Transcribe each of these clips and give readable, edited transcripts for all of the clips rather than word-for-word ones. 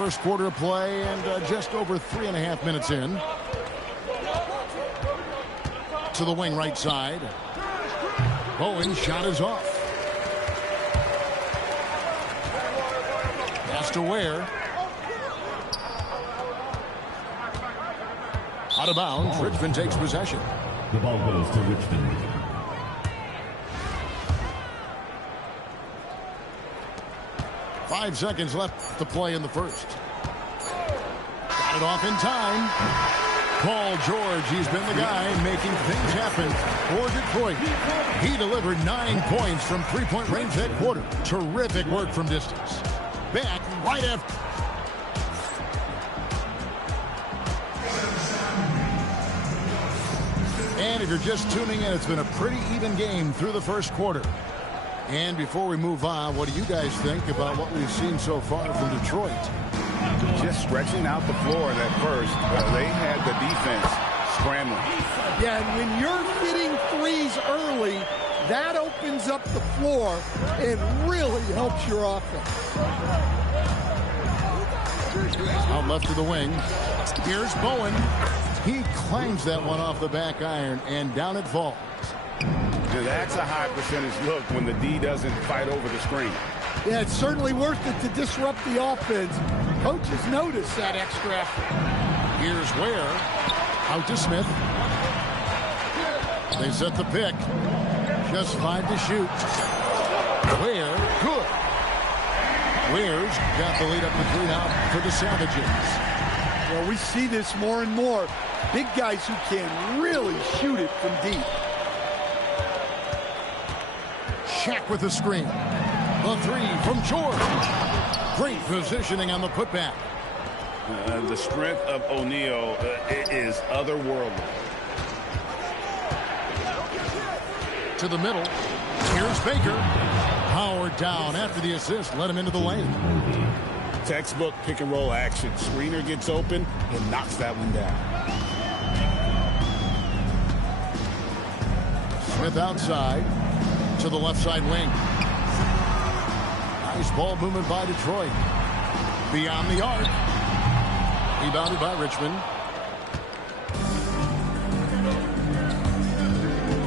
First quarter of play and just over 3.5 minutes in. To the wing right side. Bowen's shot is off. Pass to Ware. Out of bounds. Richmond takes possession. The ball goes to Richmond. Five seconds left to play in the first. Got it off in time. Paul George, he's been the guy making things happen for Detroit. He delivered 9 points from three-point range that quarter. Terrific work from distance. Back right after. And if you're just tuning in, it's been a pretty even game through the first quarter. And before we move on, what do you guys think about what we've seen so far from Detroit? Just stretching out the floor in that first. They had the defense scrambling. Yeah, and when you're hitting threes early, that opens up the floor and really helps your offense. Out left to the wing. Here's Bowen. He clangs that one off the back iron, and down it falls. That's a high percentage look when the D doesn't fight over the screen. Yeah, it's certainly worth it to disrupt the offense. Coaches notice that extra effort. Here's Ware. Out to Smith. They set the pick. Just 5 to shoot. Ware, good. Ware's got the lead up to 3 now for the Savages. Well, we see this more and more. Big guys who can really shoot it from deep. Shaq with the screen. The 3 from George. Great positioning on the putback. The strength of O'Neal is otherworldly. To the middle. Here's Baker. Howard down after the assist. Let him into the lane. Textbook pick and roll action. Screener gets open and knocks that one down. Smith outside. To the left side wing. Nice ball movement by Detroit. Beyond the arc. Rebounded by Richmond.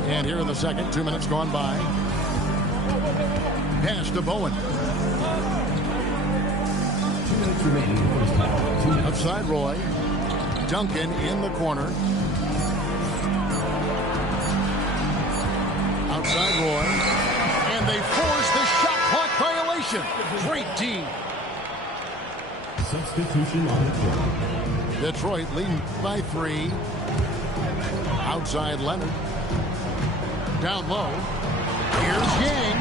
And here in the second, 2 minutes gone by. Pass to Bowen. 2 minutes remaining in the first half. Outside Roy. Duncan in the corner. Outside Roy. And they force the shot clock violation. Great team. Substitution on Detroit. Detroit leading by 3. Outside Leonard. Down low. Here's Yang.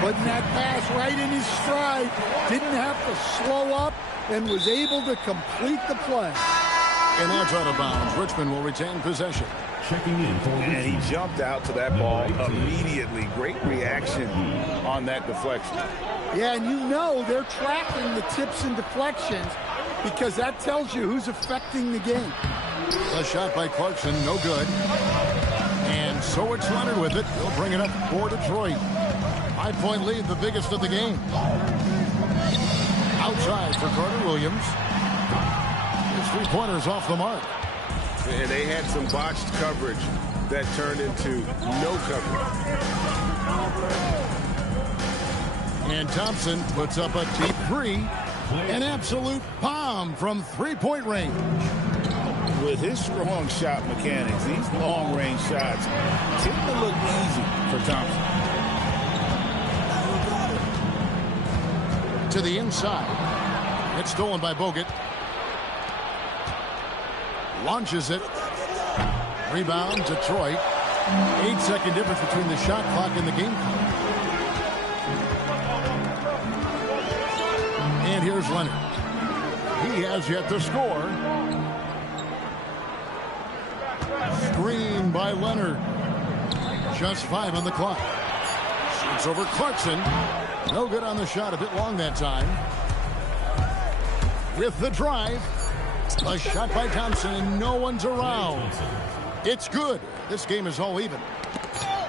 Putting that pass right in his stride. Didn't have to slow up and was able to complete the play. And that's out of bounds. Richmond will retain possession. Checking in for Richmond. And he jumped out to that ball immediately. Great reaction on that deflection. Yeah, and you know they're tracking the tips and deflections because that tells you who's affecting the game. A shot by Clarkson, no good. And so it's Leonard with it. He'll bring it up for Detroit. 5-point lead, the biggest of the game. Outside for Carter Williams. His 3-pointers off the mark. And they had some botched coverage that turned into no coverage. And Thompson puts up a deep 3. An absolute bomb from 3-point range. With his strong shot mechanics, these long-range shots tend to look easy for Thompson. To the inside. It's stolen by Bogut. Launches it. Rebound, Detroit. 8-second difference between the shot clock and the game clock. And here's Leonard. He has yet to score. Screen by Leonard. Just 5 on the clock. Shoots over Clarkson. No good on the shot. A bit long that time. With the drive. A shot by Thompson, and no one's around. It's good. This game is all even.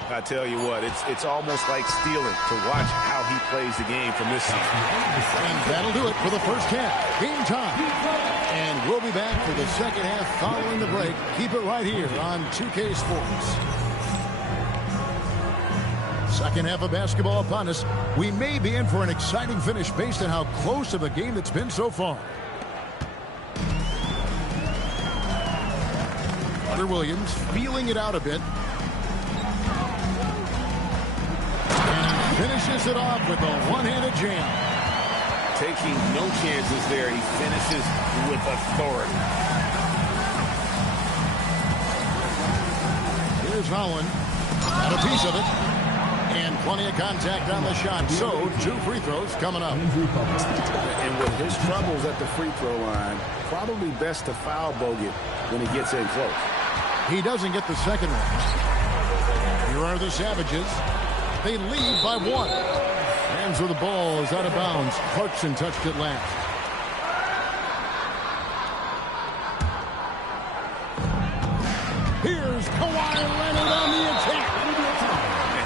I tell you what, it's almost like stealing to watch how he plays the game from this side. And that'll do it for the first half. Game time. And we'll be back for the second half following the break. Keep it right here on 2K Sports. Second half of basketball upon us. We may be in for an exciting finish based on how close of a game it's been so far. Carter Williams feeling it out a bit. And finishes it off with a one-handed jam. Taking no chances there. He finishes with authority. Here's Holland. Got a piece of it. And plenty of contact on the shot. So, 2 free throws coming up. And with his troubles at the free throw line, probably best to foul Bogut when he gets in close. He doesn't get the second one. Here are the Savages. They lead by 1. Hands of the ball is out of bounds. Clarkson touched it last. Here's Kawhi Leonard on the attack.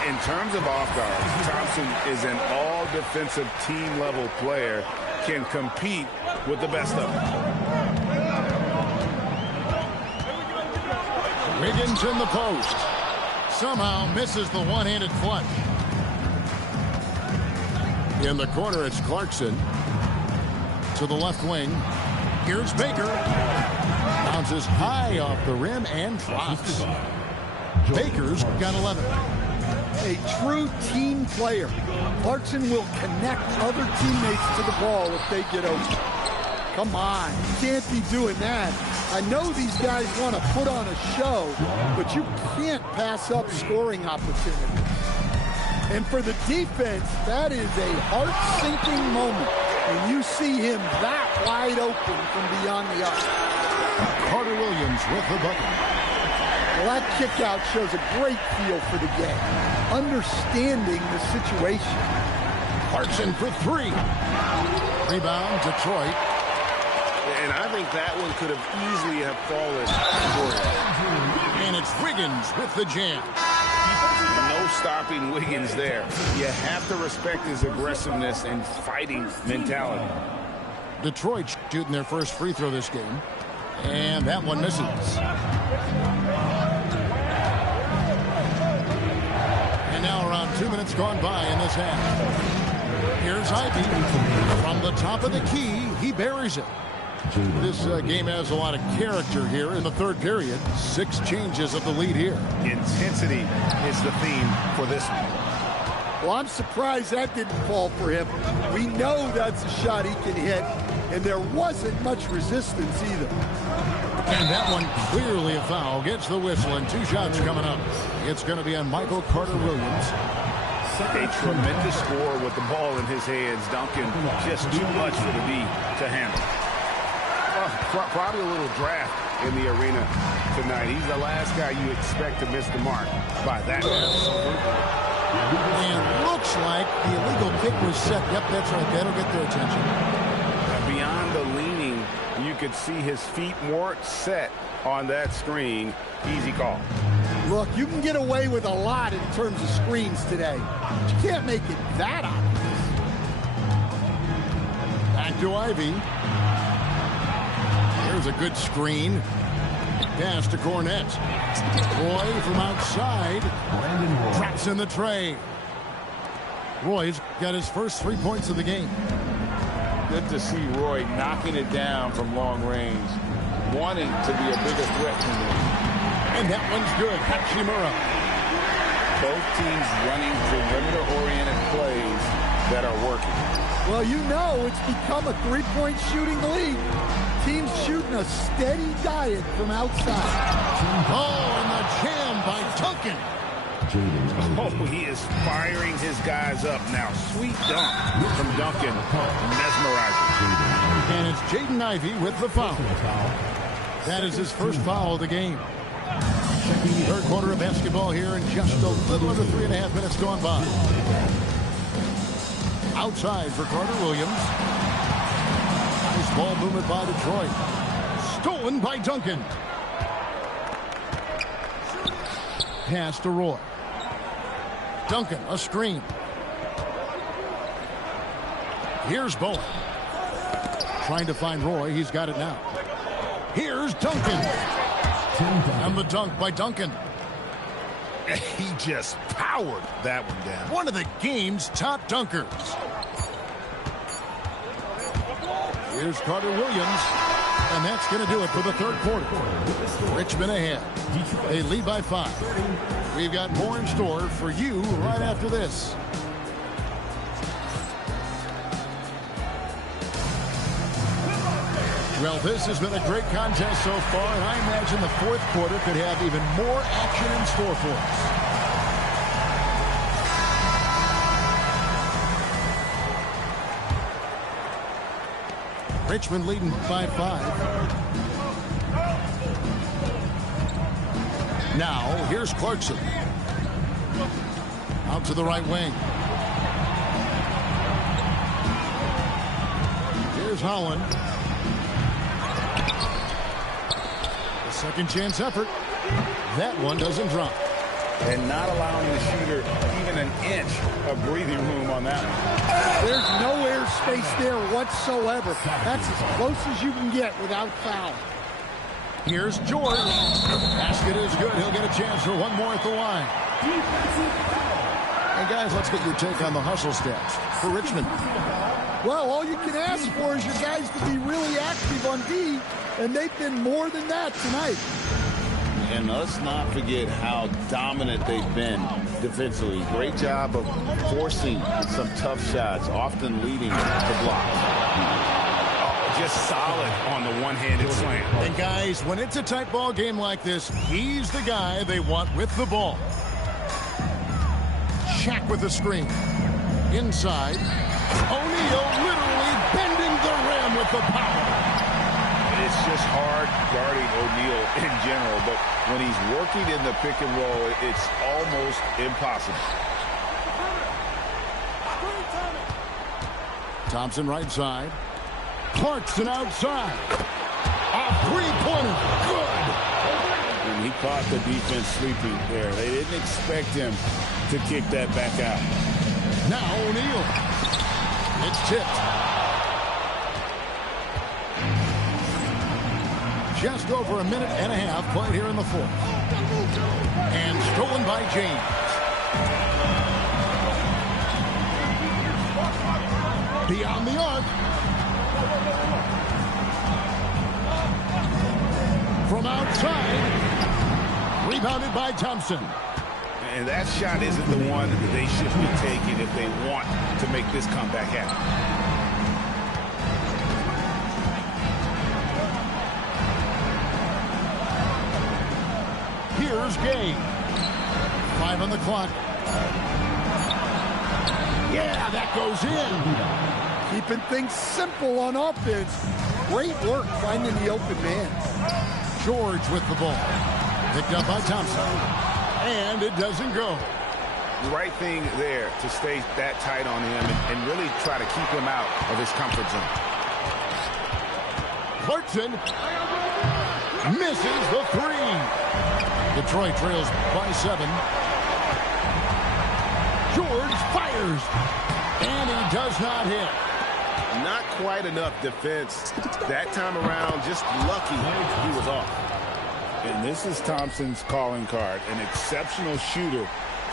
In terms of off guards, Thompson is an all-defensive team-level player, can compete with the best of them. Wiggins in the post. Somehow misses the one-handed flush. In the corner, it's Clarkson. To the left wing. Here's Baker. Bounces high off the rim and drops. Baker's got 11. A true team player. Clarkson will connect other teammates to the ball if they get open. Come on, you can't be doing that. I know these guys want to put on a show, but you can't pass up scoring opportunities. And for the defense, that is a heart-sinking moment when you see him that wide open from beyond the arc. Carter Williams with the bucket. Well, that kick-out shows a great feel for the game, understanding the situation. Clarkson for 3. Rebound, Detroit. And I think that one could have easily have fallen for him. And it's Wiggins with the jam. No stopping Wiggins there. You have to respect his aggressiveness and fighting mentality. Detroit shooting their first free throw this game. And that one misses. And now around 2 minutes gone by in this half. Here's Ivy. From the top of the key, he buries it. This game has a lot of character here in the third period. 6 changes of the lead here. Intensity is the theme for this one. Well, I'm surprised that didn't fall for him. We know that's a shot he can hit, and there wasn't much resistance either. And that one clearly a foul. Gets the whistle, and 2 shots coming up. It's going to be on Michael Carter Williams. A tremendous score with the ball in his hands. Duncan, just too much for the D to handle. Probably a little draft in the arena tonight. He's the last guy you expect to miss the mark by that. And looks like the illegal kick was set. Yep, that's right. That'll get their attention. Beyond the leaning, you could see his feet more set on that screen. Easy call. Look, you can get away with a lot in terms of screens today. But you can't make it that obvious. Back to Ivy. There's a good screen. Pass to Cornette. Roy from outside. Traps in the tray. Roy's got his first 3 points of the game. Good to see Roy knocking it down from long range, wanting to be a bigger threat than him. And that one's good. Hachimura. Both teams running perimeter-oriented plays that are working. Well, you know it's become a three-point shooting league. Teams shooting a steady diet from outside. Oh, and the jam by Duncan. Oh, he is firing his guys up now. Sweet dunk from Duncan. Mesmerizing. And it's Jaden Ivey with the foul. That is his first foul of the game. Third quarter of basketball here in just a little under 3.5 minutes gone by. Outside for Carter Williams. Nice ball movement by Detroit. Stolen by Duncan. Pass to Roy. Duncan, a screen. Here's Bowen. Trying to find Roy. He's got it now. Here's Duncan. And the dunk by Duncan. He just powered that one down. One of the game's top dunkers. Here's Carter Williams. And that's going to do it for the third quarter. Richmond ahead. They lead by 5. We've got more in store for you right after this. Well, this has been a great contest so far, and I imagine the fourth quarter could have even more action in store for us. Richmond leading by 5. Now, here's Clarkson. Out to the right wing. Here's Holland. Second chance effort. That one doesn't drop. And not allowing the shooter even an inch of breathing room on that one. There's no air space there whatsoever. That's as close as you can get without foul. Here's George. Basket is good. He'll get a chance for one more at the line. And guys, let's get your take on the hustle stats for Richmond. Well, all you can ask for is your guys to be really active on D, and they've been more than that tonight. And let's not forget how dominant they've been defensively. Great job of forcing some tough shots, often leading to blocks. Oh, just solid on the one-handed slam. And guys, when it's a tight ball game like this, he's the guy they want with the ball. Shaq with the screen. Inside. O'Neal literally bending the rim with the power. It's just hard guarding O'Neal in general, but when he's working in the pick and roll, it's almost impossible. Thompson right side. Clarkson outside. A three-pointer. Good. And he caught the defense sleeping there. They didn't expect him to kick that back out. Now O'Neal. It's tipped. Just over a minute and a half played here in the fourth. And stolen by James. Beyond the arc. From outside. Rebounded by Thompson. And that shot isn't the one that they should be taking if they want to make this comeback happen. Here's Gay. 5 on the clock. Yeah, that goes in. Keeping things simple on offense. Great work finding the open man. George with the ball. Picked up by Thompson. And it doesn't go. The right thing there to stay that tight on him and really try to keep him out of his comfort zone. Clarkson misses the 3. Detroit trails by 7. George fires. And he does not hit. Not quite enough defense that time around. Just lucky he was off. And this is Thompson's calling card, an exceptional shooter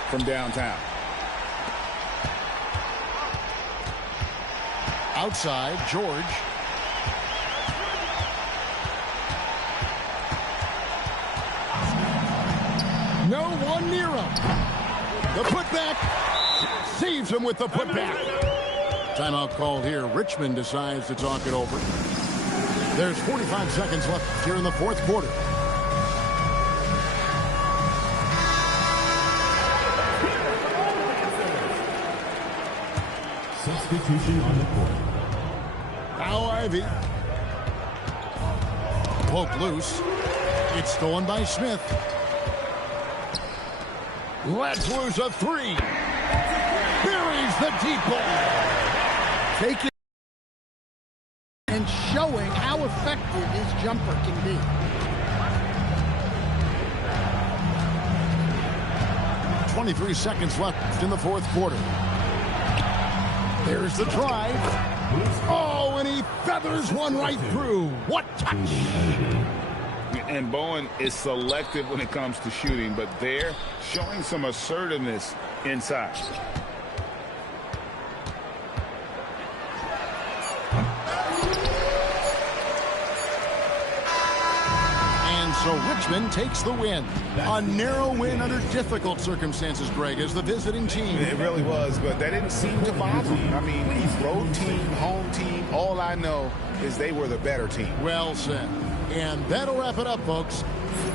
from downtown. Outside, George. No one near him. The putback saves him with the putback. Timeout called here. Richmond decides to talk it over. There's 45 seconds left here in the fourth quarter. Substitution on the court. Now Ivy. Poked loose. It's stolen by Smith. Lets loose a 3. Buries the deep ball. Taking and showing how effective his jumper can be. 23 seconds left in the fourth quarter. There's the drive. Oh, and he feathers one right through. What touch! And Bowen is selective when it comes to shooting, but they're showing some assertiveness inside. And so Richmond takes the win. A narrow win under difficult circumstances, Greg, as the visiting team. It really was, but that didn't seem to bother me. I mean, road team, home team, all I know is they were the better team. Well said. And that'll wrap it up, folks.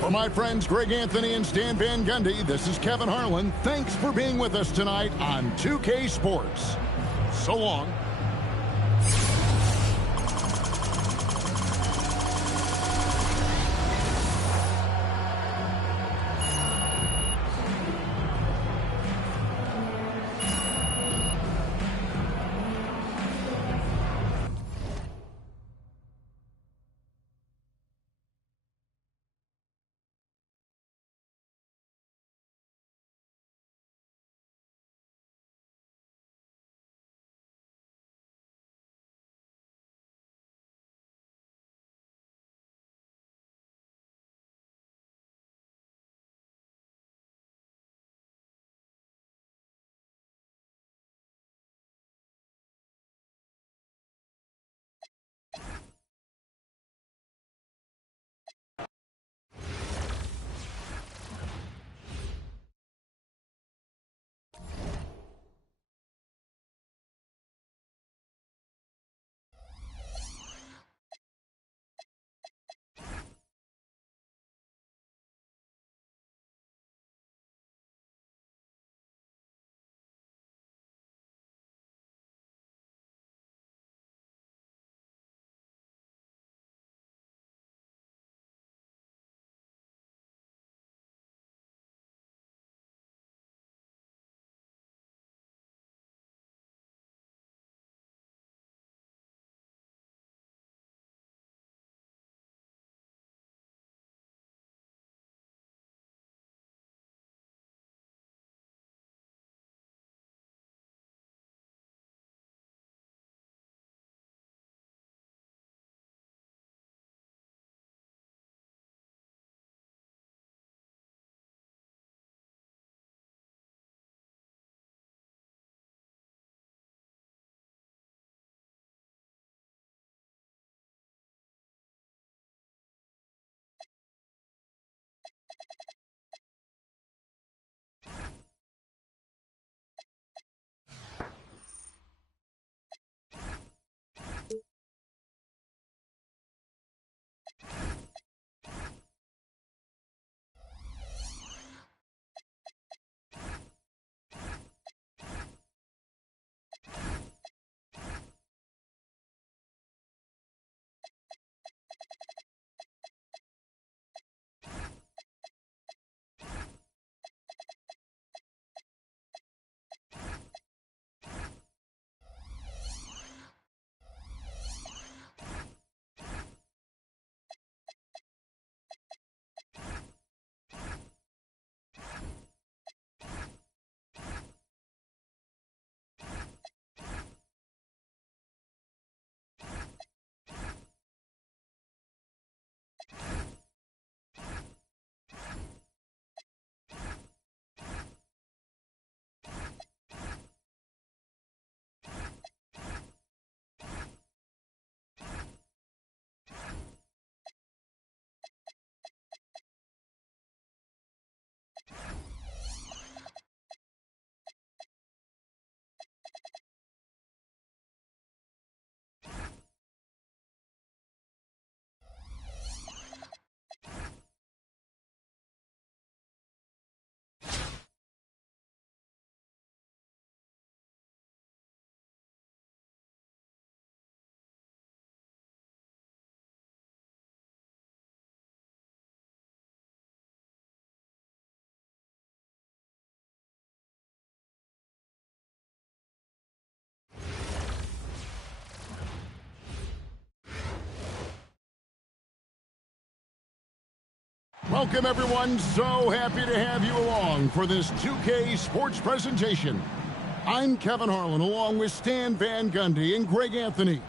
For my friends Greg Anthony and Stan Van Gundy, this is Kevin Harlan. Thanks for being with us tonight on 2K Sports. So long. Welcome, everyone. So happy to have you along for this 2K Sports presentation. I'm Kevin Harlan, along with Stan Van Gundy and Greg Anthony.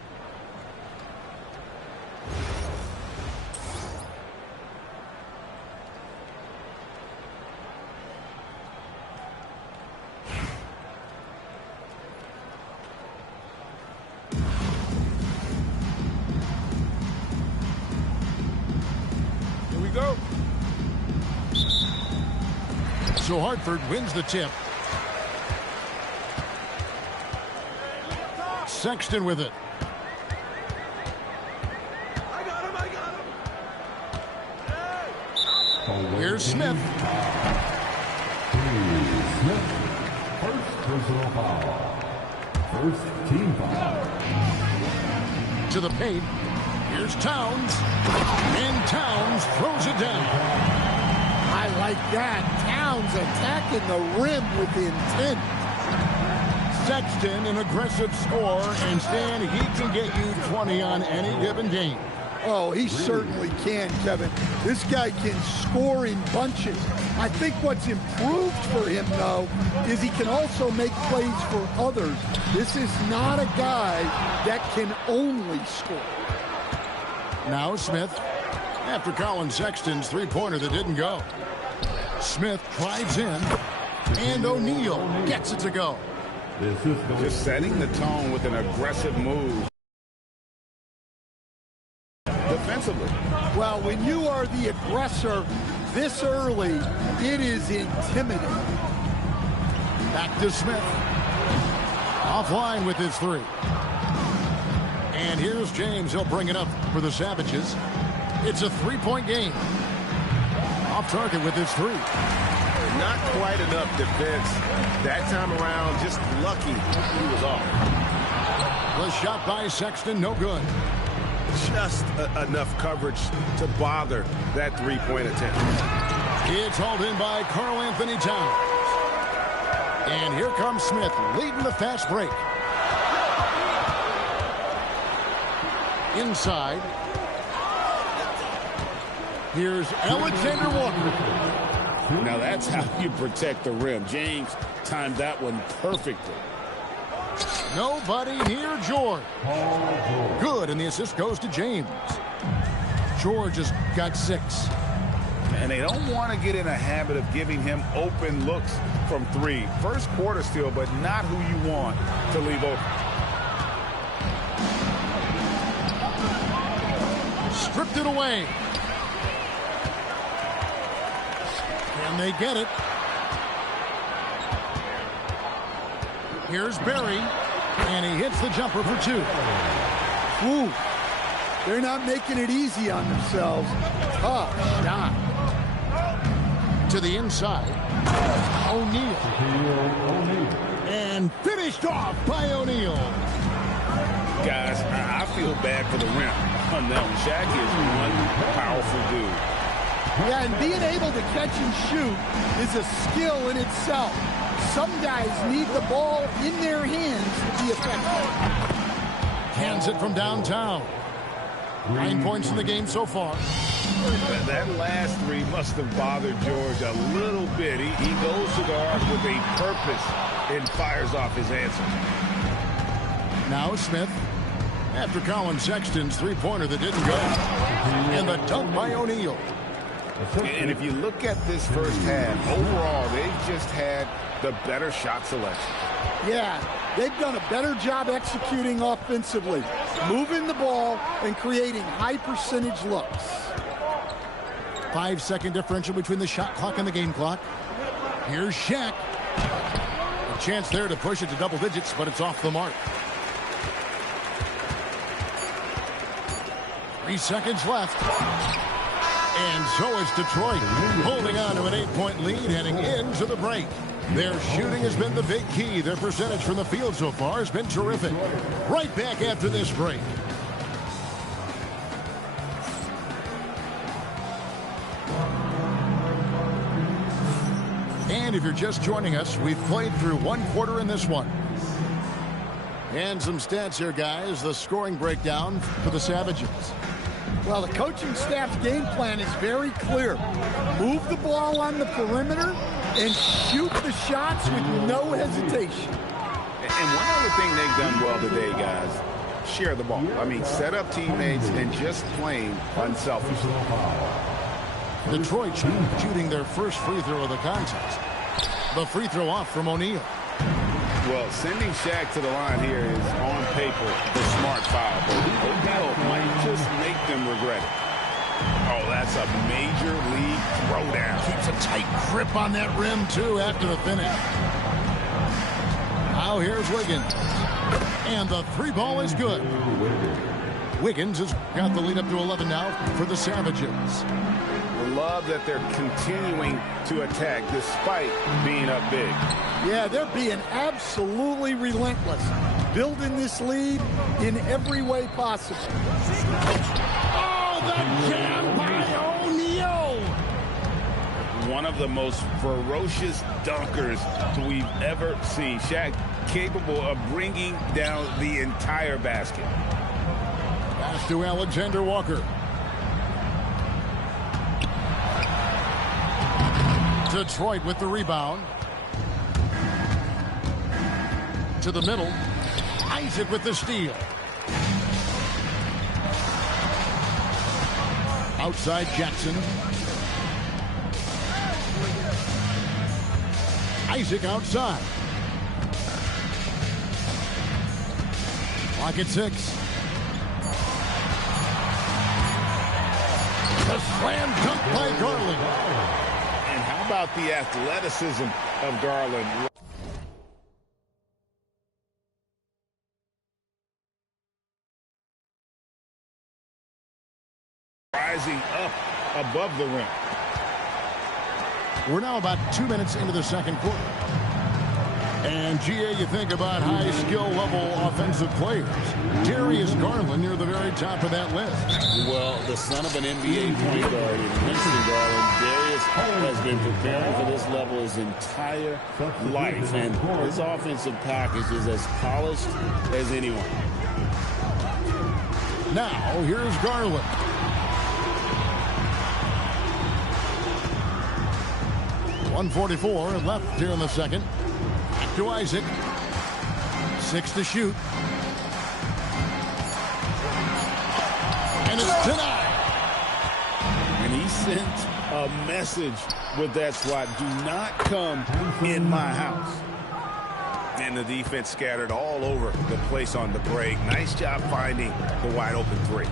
Go. So Hartford wins the tip. Sexton with it. I got him. Hey. Here's Smith. Smith. First personal foul. First team foul. To the paint. Here's Towns. And Towns throws it down. I like that. Towns attacking the rim with intent. Sexton, an aggressive scorer, and Stan, he can get you 20 on any given game. Oh, he certainly can, Kevin. This guy can score in bunches. I think what's improved for him, though, is he can also make plays for others. This is not a guy that can only score. Now Smith, after Colin Sexton's three-pointer that didn't go. Smith drives in, and O'Neal gets it to go. Just setting the tone with an aggressive move. Defensively. Well, when you are the aggressor this early, it is intimidating. Back to Smith. Offline with his three. And here's James. He'll bring it up for the Savages. It's a three-point game. Off target with his three. Not quite enough defense. That time around, just lucky he was off. The shot by Sexton, no good. Just enough coverage to bother that three-point attempt. It's hauled in by Karl Anthony Towns. And here comes Smith leading the fast break. Inside. Here's Alexander Walker. Now that's how you protect the rim. James timed that one perfectly. Nobody near George. Good, and the assist goes to James. George has got 6. And they don't want to get in a habit of giving him open looks from 3. First quarter still, but not who you want to leave open. Stripped it away. And they get it. Here's Barry. And he hits the jumper for 2. Ooh, they're not making it easy on themselves. Tough shot. To the inside. O'Neal. And finished off by O'Neal. Guys, I feel bad for the rim on that one. Shaq is one powerful dude. Yeah, and being able to catch and shoot is a skill in itself. Some guys need the ball in their hands to be effective. Hands it from downtown. 9 points in the game so far. That last 3 must have bothered George a little bit. He goes to the arc with a purpose and fires off his answer. Now Smith. After Colin Sexton's three-pointer that didn't go. And the dunk by O'Neal. And if you look at this first half, overall, they've just had the better shot selection. Yeah, they've done a better job executing offensively, moving the ball and creating high percentage looks. 5-second differential between the shot clock and the game clock. Here's Shaq. A chance there to push it to double digits, but it's off the mark. 3 seconds left. And so is Detroit, holding on to an 8-point lead heading into the break. Their shooting has been the big key. Their percentage from the field so far has been terrific. Right back after this break. And if you're just joining us, we've played through 1 quarter in this one. And some stats here, guys. The scoring breakdown for the Savages. Well, the coaching staff's game plan is very clear. Move the ball on the perimeter and shoot the shots with no hesitation. And one other thing they've done well today, guys, share the ball. I mean, set up teammates and just plain unselfish. Detroit shooting their first free throw of the contest. The free throw off from O'Neal. Well, sending Shaq to the line here is on paper the smart foul, but O'Neal might just make them regret it. Oh, that's a major league throwdown. Keeps a tight grip on that rim, too, after the finish. Now here's Wiggins. And the three ball is good. Wiggins has got the lead up to 11 now for the Savages. Love that they're continuing to attack despite being up big. Yeah, they're being absolutely relentless, building this lead in every way possible. Oh, the jam by O'Neal! One of the most ferocious dunkers we've ever seen. Shaq capable of bringing down the entire basket. Pass to Alexander Walker. Detroit with the rebound. To the middle. Isaac with the steal. Outside Jackson. Isaac outside. Clock at 6. The slam dunk by Garland. How about the athleticism of Garland? Rising up above the rim. We're now about 2 minutes into the second quarter. And, GA, you think about high skill level offensive players. Darius Garland near the very top of that list. Well, the son of an NBA point guard in Princeton, Garland, Darius has been preparing for this level his entire life. And his offensive package is as polished as anyone. Now, here's Garland. .144 left here in the second. Back to Isaac. 6 to shoot. And it's denied. And he sent a message with that swat. Do not come in my house. And the defense scattered all over the place on the break. Nice job finding the wide open three.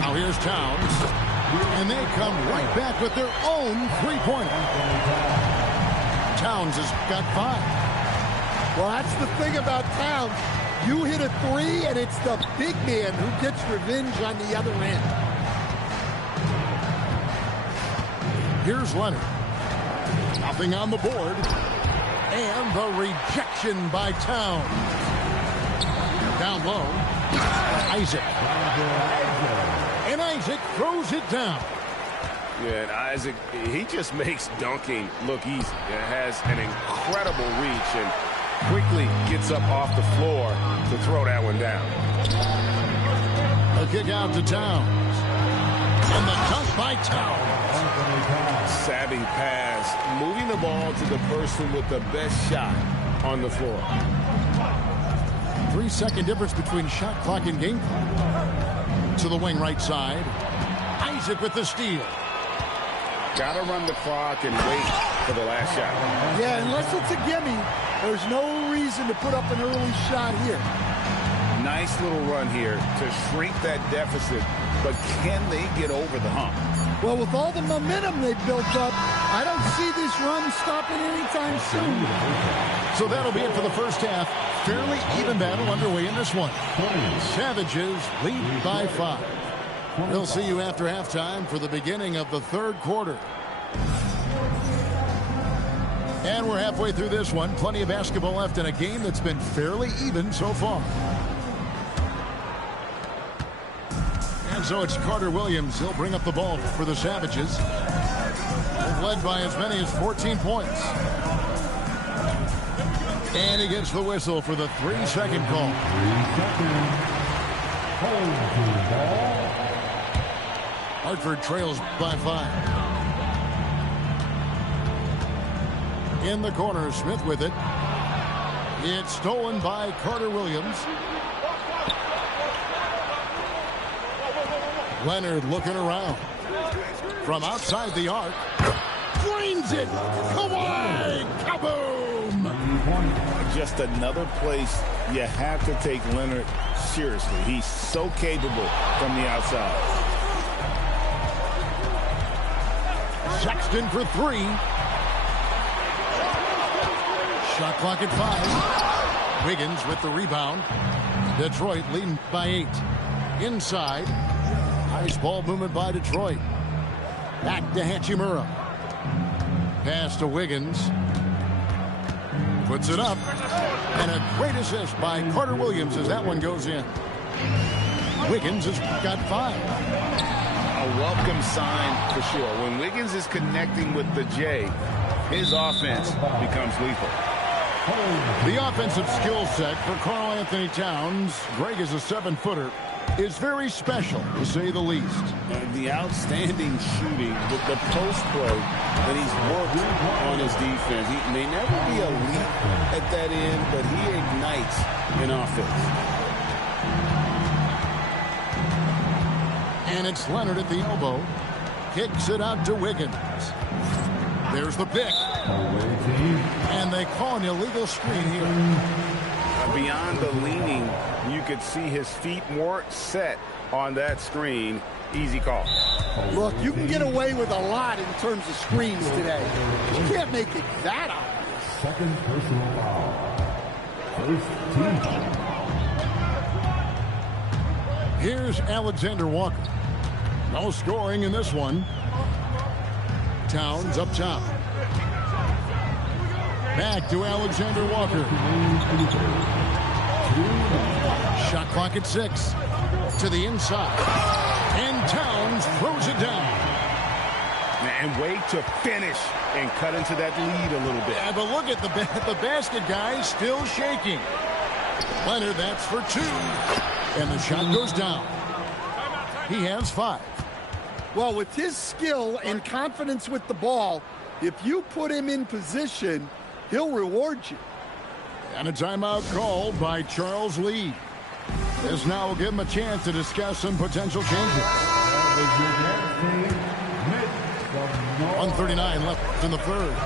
Now here's Towns. And they come right back with their own three-pointer. Towns has got 5. Well, that's the thing about Towns. You hit a 3, and it's the big man who gets revenge on the other end. Here's Leonard. Nothing on the board. And the rejection by Towns. Down low. Isaac. And Isaac throws it down. Yeah, and Isaac, he just makes dunking look easy. It has an incredible reach and quickly gets up off the floor to throw that one down. A kick out to Towns. And the dunk by Towns. Savvy pass, moving the ball to the person with the best shot on the floor. 3-second difference between shot clock and game clock. To the wing right side. Isaac with the steal. Got to run the clock and wait for the last shot. Yeah, unless it's a gimme, there's no reason to put up an early shot here. Nice little run here to shrink that deficit, but can they get over the hump? Well, with all the momentum they've built up, I don't see this run stopping anytime soon. So that'll be it for the first half. Fairly even battle underway in this one. Savages lead by 5. We'll see you after halftime for the beginning of the third quarter. And we're halfway through this one. Plenty of basketball left in a game that's been fairly even so far. And so it's Carter Williams. He'll bring up the ball for the Savages. They've led by as many as 14 points. And he gets the whistle for the 3-second call. Home team ball. Hartford trails by 5. In the corner, Smith with it. It's stolen by Carter Williams. Leonard looking around. From outside the arc. Drains it. Kawhi. Kaboom. Just another place you have to take Leonard seriously. He's so capable from the outside. Sexton for 3. Shot clock at 5. Wiggins with the rebound. Detroit leading by 8. Inside. Nice ball movement by Detroit. Back to Hachimura. Pass to Wiggins. Puts it up. And a great assist by Carter Williams as that one goes in. Wiggins has got 5. A welcome sign for sure. When Wiggins is connecting with the J, his offense becomes lethal. The offensive skill set for Karl Anthony Towns, Greg is a 7-footer, is very special, to say the least. And the outstanding shooting with the post play that he's worked on his defense. He may never be elite at that end, but he ignites in offense. And it's Leonard at the elbow. Kicks it out to Wiggins. There's the pick. And they call an illegal screen here. Beyond the leaning, you could see his feet more set on that screen. Easy call. Look, you can get away with a lot in terms of screens today. You can't make it that obvious. Second personal foul. First team foul. Here's Alexander Walker. No scoring in this one. Towns up top. Back to Alexander Walker. Shot clock at 6. To the inside. And Towns throws it down. And wait to finish and cut into that lead a little bit. Yeah, but look at the basket guy still shaking. Leonard, that's for 2. And the shot goes down. He has 5. Well, with his skill and confidence with the ball, if you put him in position, he'll reward you. And a timeout called by Charles Lee. This now will give him a chance to discuss some potential changes. 1:39 left in the third.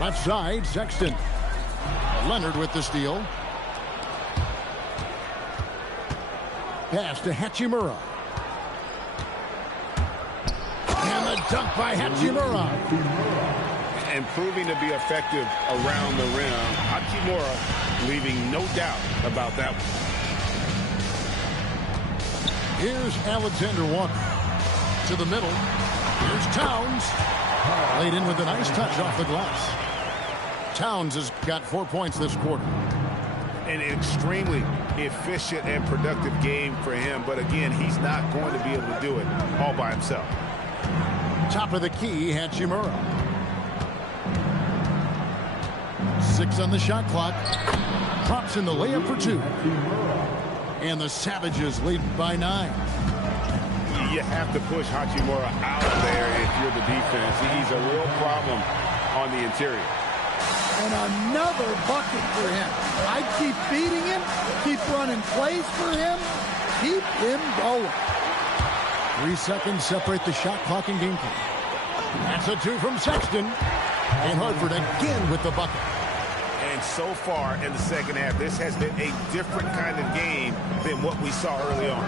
Left side, Sexton. Leonard with the steal. Pass to Hachimura. And the dunk by Hachimura. And proving to be effective around the rim. Hachimura leaving no doubt about that one. Here's Alexander Walker. To the middle. Here's Towns. Laid in with a nice touch off the glass. Towns has got 4 points this quarter. An extremely efficient and productive game for him. But again, he's not going to be able to do it all by himself. Top of the key, Hachimura. 6 on the shot clock. Drops in the layup for 2. And the Savages lead by 9. You have to push Hachimura out there if you're the defense. He's a real problem on the interior. And another bucket for him. I keep feeding him, keep running plays for him, keep him going. 3 seconds separate the shot clock and game clock. That's a 2 from Sexton. And Hartford again with the bucket. And so far in the second half, this has been a different kind of game than what we saw early on.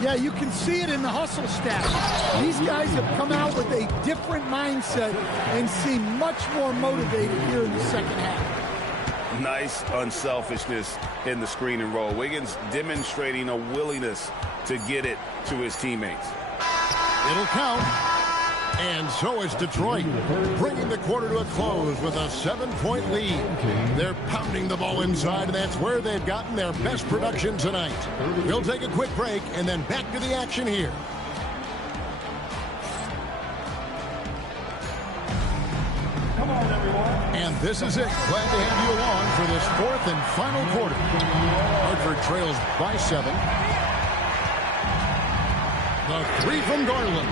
Yeah, you can see it in the hustle stats. These guys have come out with a different mindset and seem much more motivated here in the second half. Nice unselfishness in the screen and roll. Wiggins demonstrating a willingness to get it to his teammates. It'll count. And so is Detroit, bringing the quarter to a close with a 7-point lead. They're pounding the ball inside, and that's where they've gotten their best production tonight. We'll take a quick break and then back to the action here. And this is it. Glad to have you along for this fourth and final quarter. Hartford trails by 7. The three from Garland.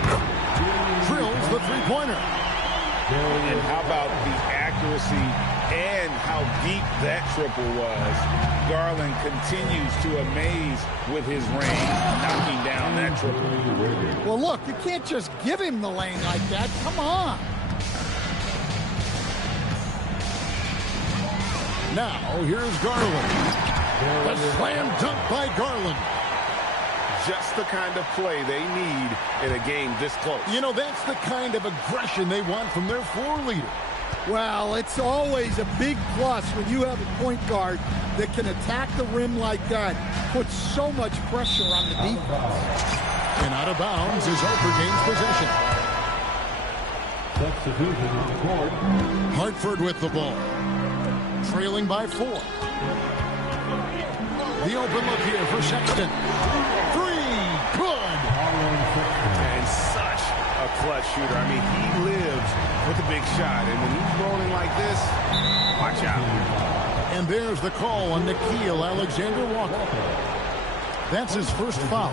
Drills the three-pointer. And how about the accuracy and how deep that triple was. Garland continues to amaze with his range, knocking down that triple. Well, look, you can't just give him the lane like that. Come on. Now, here's Garland. The slam dunk by Garland. Just the kind of play they need in a game this close. You know, that's the kind of aggression they want from their floor leader. Well, it's always a big plus when you have a point guard that can attack the rim like that. Puts so much pressure on the defense. And out of bounds is Hartford gains possession. Substitution on court. Hartford with the ball. Trailing by 4. The open look here for Sexton. 3, good. And such a clutch shooter. I mean, he lives with a big shot. And when he's rolling like this, watch out. And there's the call on Nickeil Alexander-Walker. That's his first foul.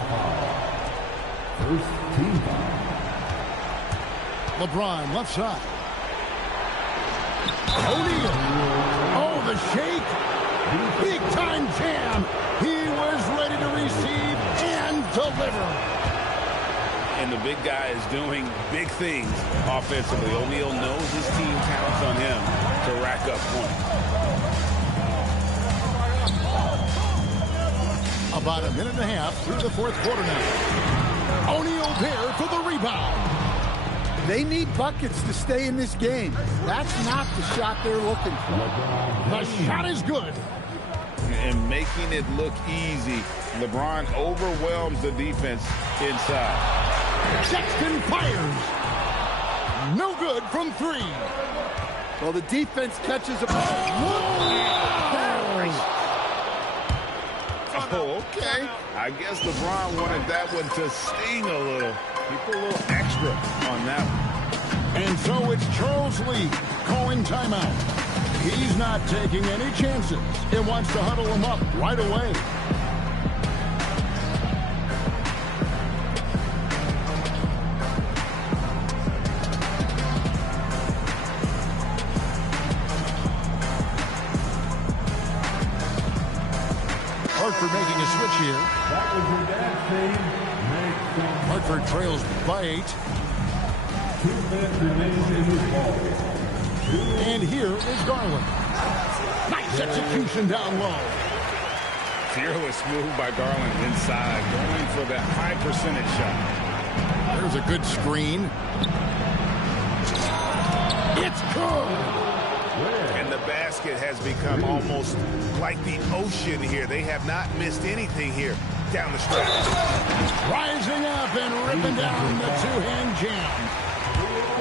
First team foul. LeBron left side. O'Neal. Oh, the shake. Big time jam. He was ready to receive and deliver. And the big guy is doing big things offensively. O'Neal knows his team counts on him to rack up points. About a minute and a half through the fourth quarter now. O'Neal there for the rebound. They need buckets to stay in this game. That's not the shot they're looking for. The shot is good. And making it look easy, LeBron overwhelms the defense inside. Sexton fires. No good from 3. Well, the defense catches a ball. Oh, okay. I guess LeBron wanted that one to sting a little. He put a little extra on that one. And so it's Charles Lee calling timeout. He's not taking any chances. He wants to huddle him up right away. Hartford making a switch here. That was your dad's name. Hartford trails by 8. 2 minutes remaining in this ball. And here is Garland. Nice execution down low. Fearless move by Garland inside, going for that high percentage shot. There's a good screen. It's good. And the basket has become almost like the ocean here. They have not missed anything here down the stretch. Rising up and ripping down the two-hand jam.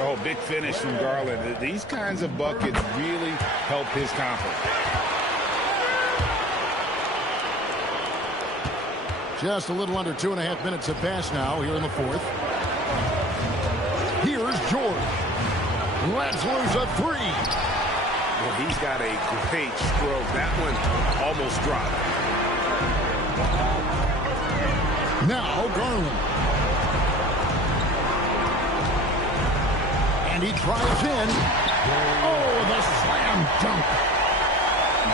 Oh, big finish from Garland. These kinds of buckets really help his confidence. Just a little under 2.5 minutes have passed now here in the fourth. Here's George. Lets loose a 3. Well, he's got a great stroke. That one almost dropped. Now Garland. And he drives in. Oh, the slam dunk.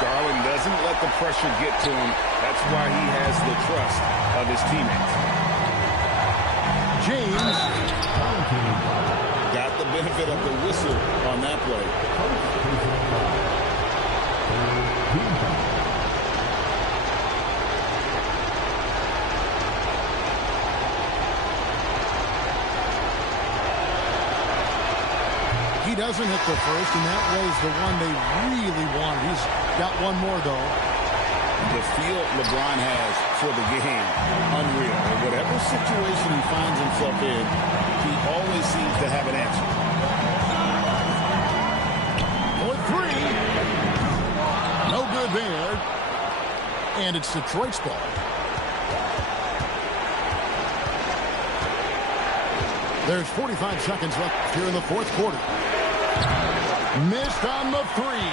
Garland doesn't let the pressure get to him. That's why he has the trust of his teammates. James got the benefit of the whistle on that play. He doesn't hit the first, and that was the one they really wanted. He's got one more, though. The feel LeBron has for the game, unreal. In whatever situation he finds himself in, he always seems to have an answer. For 3. No good there. And it's Detroit's ball. There's 45 seconds left here in the fourth quarter. Missed on the three.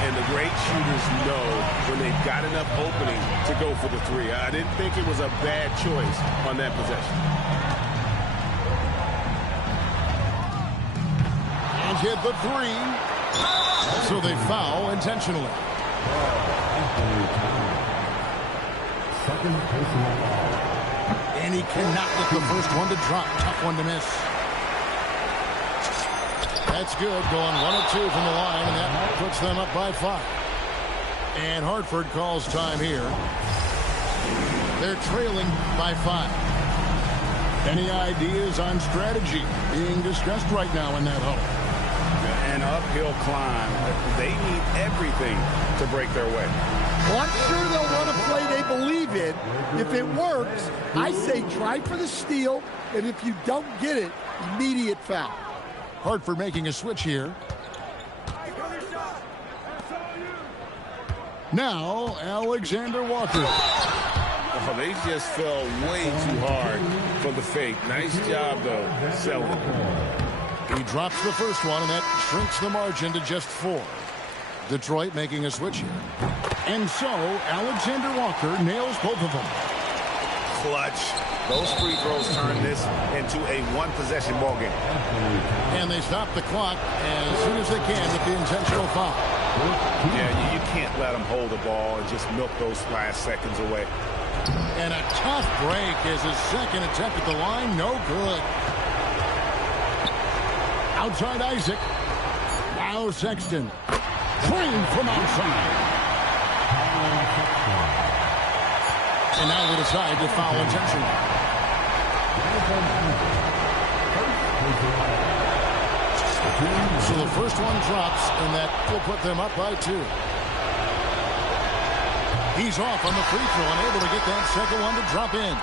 And the great shooters know when they've got enough opening to go for the three. I didn't think it was a bad choice on that possession. And hit the three. So they foul intentionally. Second personal foul. And he cannot let the first one to drop. Tough one to miss. That's good. Going 1 of 2 from the line, and that puts them up by 5. And Hartford calls time here. They're trailing by 5. Any ideas on strategy being discussed right now in that hole? An uphill climb. They need everything to break their way. Well, I'm sure they'll run a play they believe in. If it works, I say try for the steal, and if you don't get it, immediate foul. Hartford making a switch here. Now, Alexander Walker. Oh, they just fell way too hard for the fake. Nice job, though, selling. He drops the first one, and that shrinks the margin to just 4. Detroit making a switch here. And so, Alexander Walker nails both of them. Clutch. Those free throws turn this into a one-possession ballgame. And they stop the clock as soon as they can with the intentional foul. Yeah, you can't let them hold the ball and just milk those last seconds away. And a tough break is his second attempt at the line. No good. Outside Isaac. Now Sexton. Clean from outside. And now they decide to foul intentionally. So the first one drops, and that will put them up by 2. He's off on the free throw, unable to get that second one to drop in.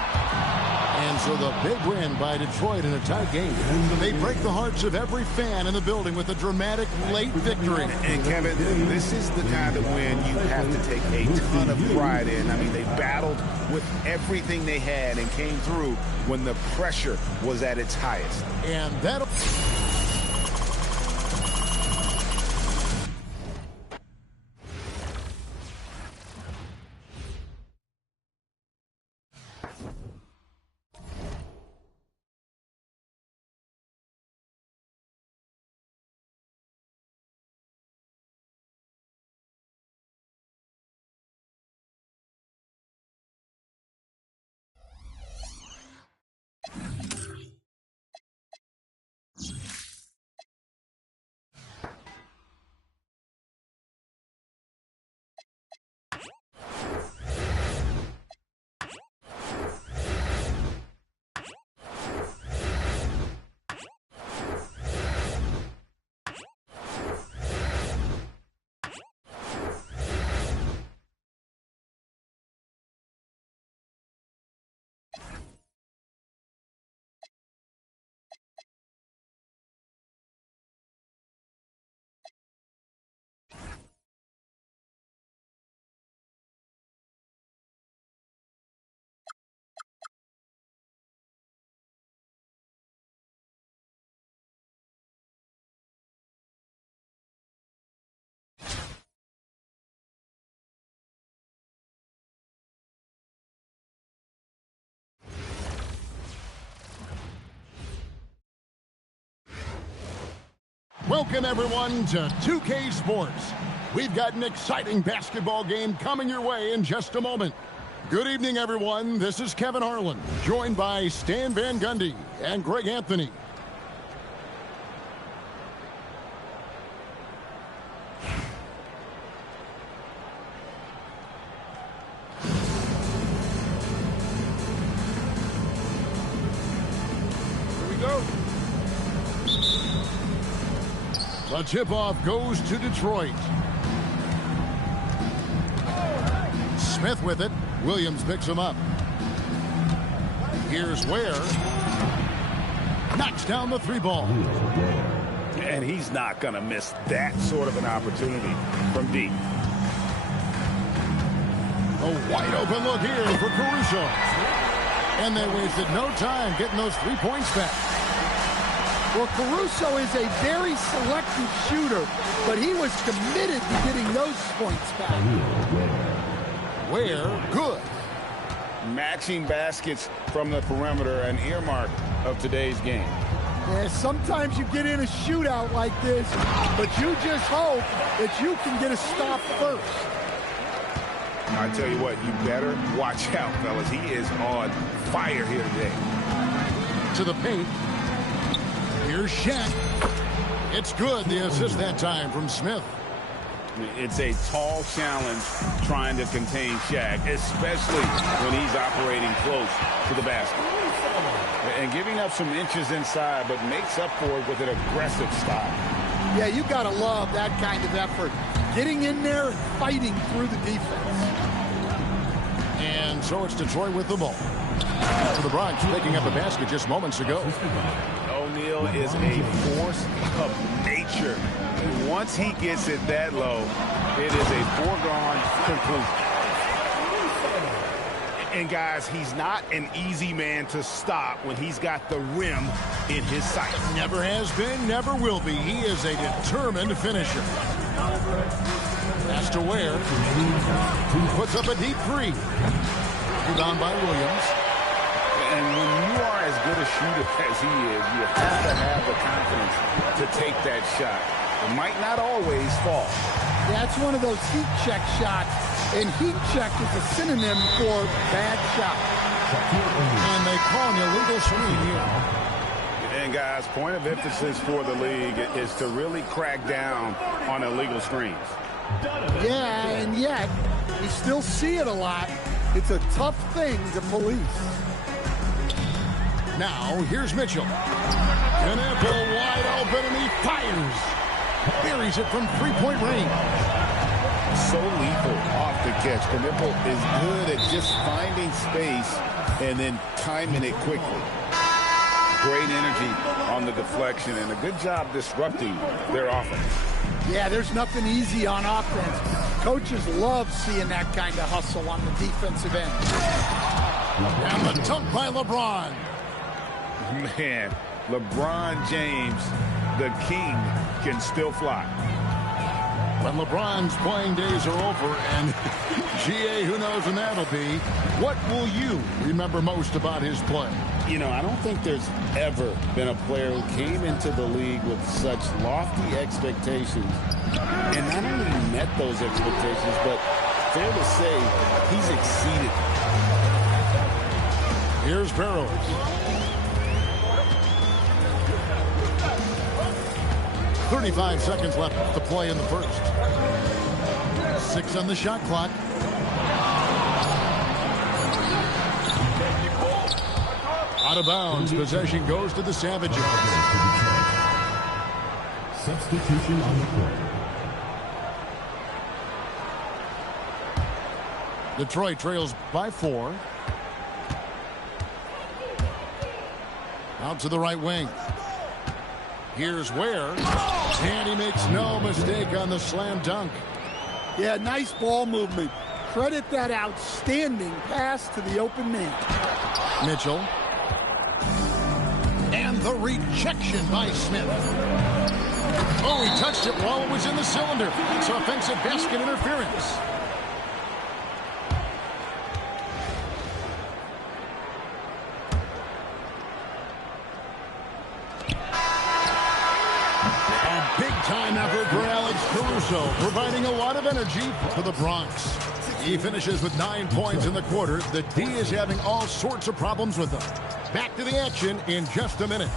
And so the big win by Detroit in a tight game. They break the hearts of every fan in the building with a dramatic late victory. And Kevin, this is the kind of win you have to take a ton of pride in. I mean, they battled with everything they had and came through when the pressure was at its highest. And that'll... Welcome, everyone, to 2K Sports. We've got an exciting basketball game coming your way in just a moment. Good evening, everyone. This is Kevin Harlan, joined by Stan Van Gundy and Greg Anthony. Here we go. The tip-off goes to Detroit. Smith with it. Williams picks him up. Here's Ware. Knocks down the 3 ball. And he's not going to miss that sort of an opportunity from deep. A wide open look here for Caruso. And they wasted no time getting those 3 points back. Well, Caruso is a very selective shooter, but he was committed to getting those points back. Ware, good. Matching baskets from the perimeter, an earmark of today's game. Yeah, sometimes you get in a shootout like this, but you just hope that you can get a stop first. I tell you what, you better watch out, fellas. He is on fire here today. To the paint. Here's Shaq. It's good. The assist that time from Smith. It's a tall challenge trying to contain Shaq, especially when he's operating close to the basket. And giving up some inches inside, but makes up for it with an aggressive style. Yeah, you got to love that kind of effort. Getting in there and fighting through the defense. And so it's Detroit with the ball. For the Bronx, picking up a basket just moments ago. O'Neal is a force of nature. And once he gets it that low, it is a foregone conclusion. And guys, he's not an easy man to stop when he's got the rim in his sights. Never has been, never will be. He is a determined finisher. Pass to Ware. Puts up a deep three. Rebound by Williams. And when you are as good a shooter as he is, you have to have the confidence to take that shot. It might not always fall. That's one of those heat check shots, and heat check is a synonym for bad shot. And they call an illegal screen here. And guys, point of emphasis for the league is to really crack down on illegal screens. Yeah, and yet, we still see it a lot. It's a tough thing to police. Now, here's Mitchell. Knipple wide open, and he fires. Buries it from three-point range. So lethal off the catch. Knipple is good at just finding space and then timing it quickly. Great energy on the deflection and a good job disrupting their offense. Yeah, there's nothing easy on offense. Coaches love seeing that kind of hustle on the defensive end. And the dunk by LeBron. Man, LeBron James, the king, can still fly. When LeBron's playing days are over, and GA, who knows when that'll be, what will you remember most about his play? You know, I don't think there's ever been a player who came into the league with such lofty expectations and not only met those expectations, but fair to say, he's exceeded. Here's Barrows. 35 seconds left to play in the first. 6 on the shot clock. Out of bounds. Possession goes to the Savages. Substitution on the court. Detroit trails by 4. Out to the right wing. Here's Ware. And he makes no mistake on the slam dunk. Yeah, nice ball movement. Credit that outstanding pass to the open man. Mitchell. And the rejection by Smith. Oh, he touched it while it was in the cylinder. It's offensive basket interference. Time effort for Alex Caruso, providing a lot of energy for the Bronx. He finishes with 9 points in the quarter. The D is having all sorts of problems with them. Back to the action in just a minute.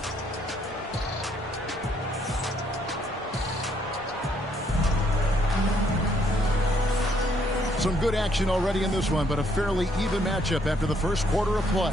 Some good action already in this one, but a fairly even matchup after the first quarter of play.